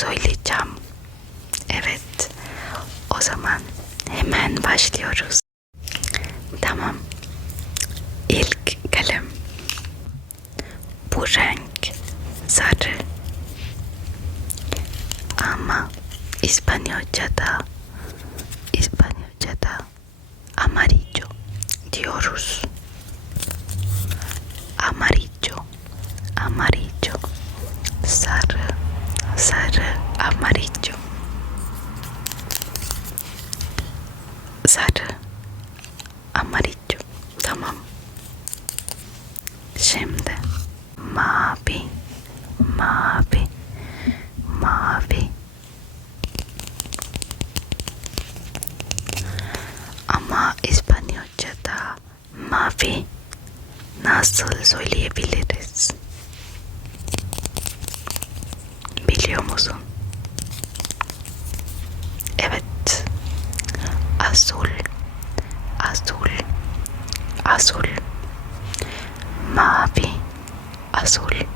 söyleyeceğim. Evet. O zaman hemen başlıyoruz. Tamam. İlk kalem. Bu renk sarı. Ama İspanyolca'da İspanyolca'da amarillo diyoruz. Amarillo, amarillo, sarı, sarı, amarillo. Sarı, amarillo. Tamam. Şimdi mavi, mavi, mavi. Ama İspanyolca'da mavi nasıl söyleyebiliriz? Biliyor musun? Azul. Mavi. Azul.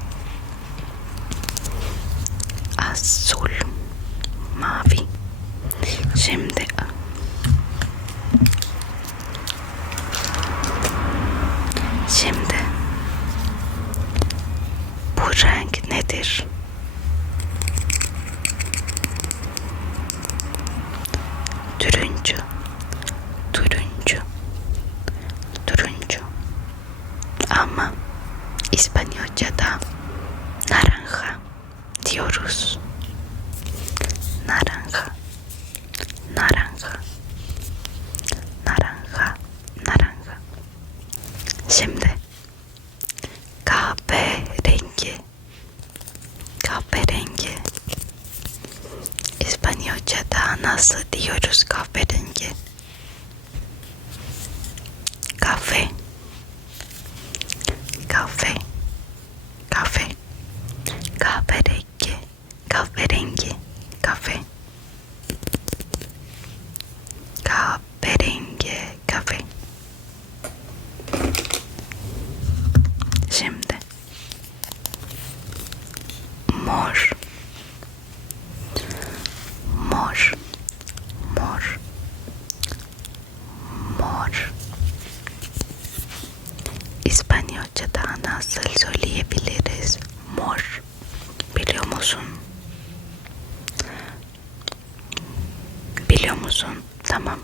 Musun? Tamam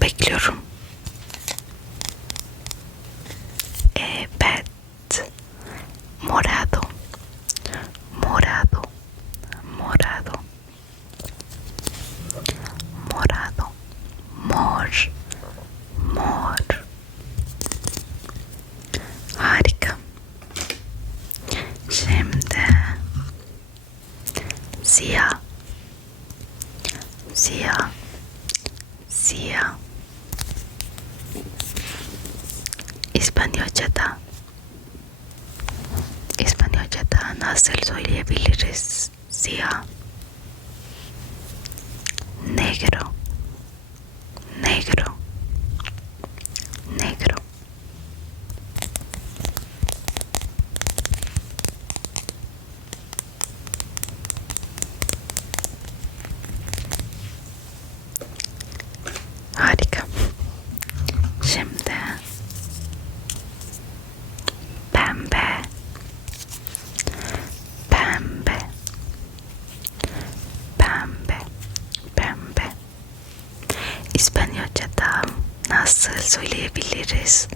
bekliyorum. Evet. Morado. Morado. Morado. Morado. Mor. Mor. Harika. Şimdi siyah. Siyah. Siyah. İspanyolca'da İspanyolca'da nasıl söyleyebiliriz? Siyah. Negro. İspanyolca'da nasıl söyleyebiliriz?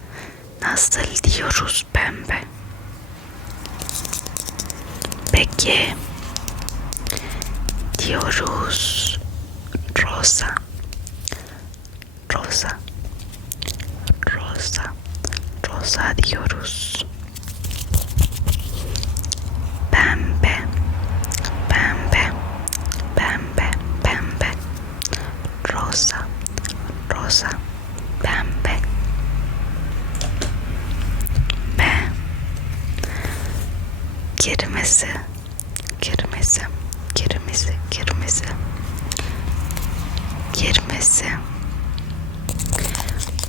Nasıl diyoruz pembe? Peki diyoruz rosa rosa rosa rosa diyoruz pembe pembe pembe pembe rosa rosa pembe kırmızı kırmızı, kırmızı, kırmızı, kırmızı.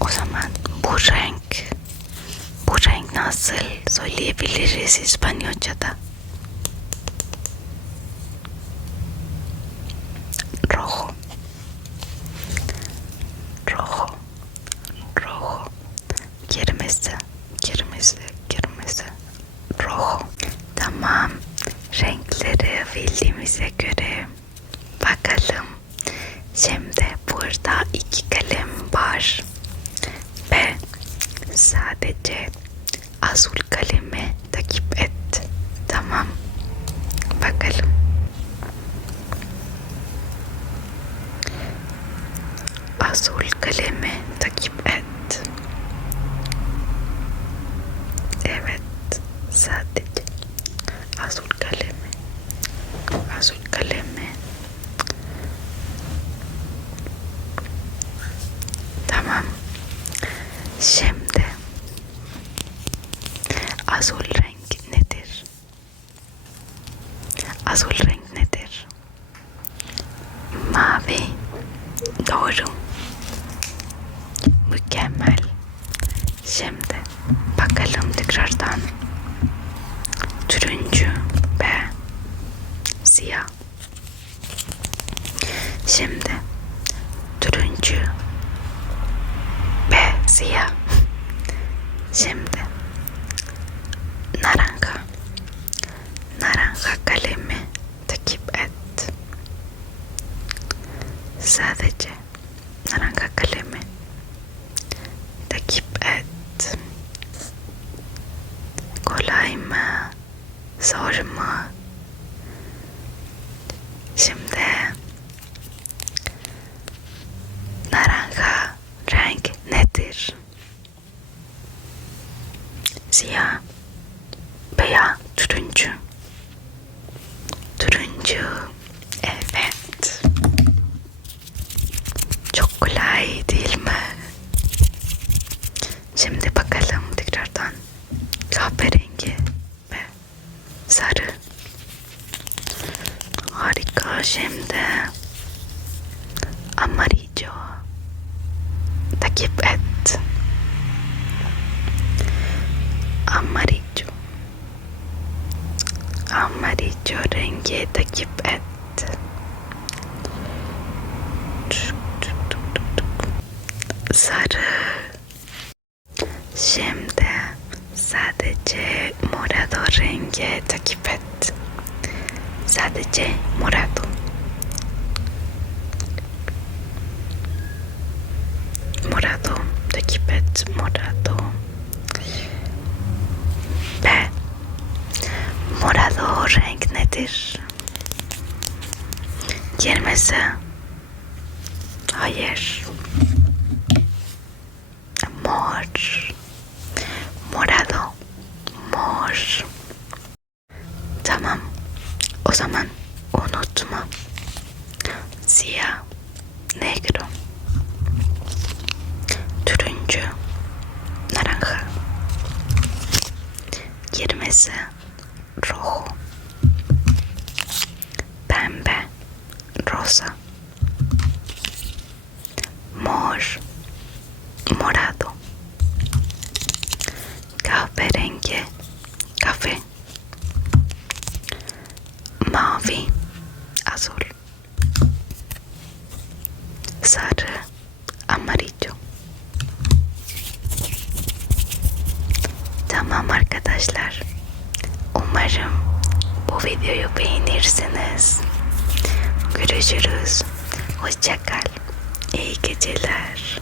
O zaman bu renk, bu renk nasıl söyleyebiliriz İspanyolca'da? Rojo, rojo, rojo, kırmızı, kırmızı, kırmızı, rojo. Tamam, renkleri bildiğimize göre bakalım. Şimdi burada iki kalem var. Ve sadece azul kalemi takip et. Tamam. Bakalım. Azul kalemi takip et. Evet. Sadece azul kalemi. Azul kalemi. Tamam. Şimdi azul renk nedir? Azul renk nedir? Mavi. Doğru. Mükemmel. Şimdi bakalım tekrardan. Turuncu ve siyah. Şimdi turuncu ve siyah. Şimdi naranja. Naranja kalemi takip et. Sadece naranja kalemi takip et. Kolay mı? Zor mu? Şimdi naranja renk nedir? Siyah veya turuncu. Turuncu. Evet. Çok kolay değil mi? Şimdi bakalım tekrardan kahverengi ve sarı. Harika şimdi amarillo takip et. Amarillo. Amarillo rengi takip et. Sarı. Şimdi sadece morado rengi takip et. Sadece morado. Morado takip et. Morado. Ve morado renk nedir? Kırmızı. Hayır. Mor. Morado. Mor. Tamam. O zaman unutma. Siyah. Negro. Turuncu. Naranja. Kırmızı. Rojo. Pembe. Rosa. Mor. Morado. Kahverengi. Kafe. Mavi. Azul. Sarı. Amarillo. Tamam arkadaşlar. Umarım bu videoyu beğenirsiniz. Görüşürüz. Hoşça kal. İyi geceler.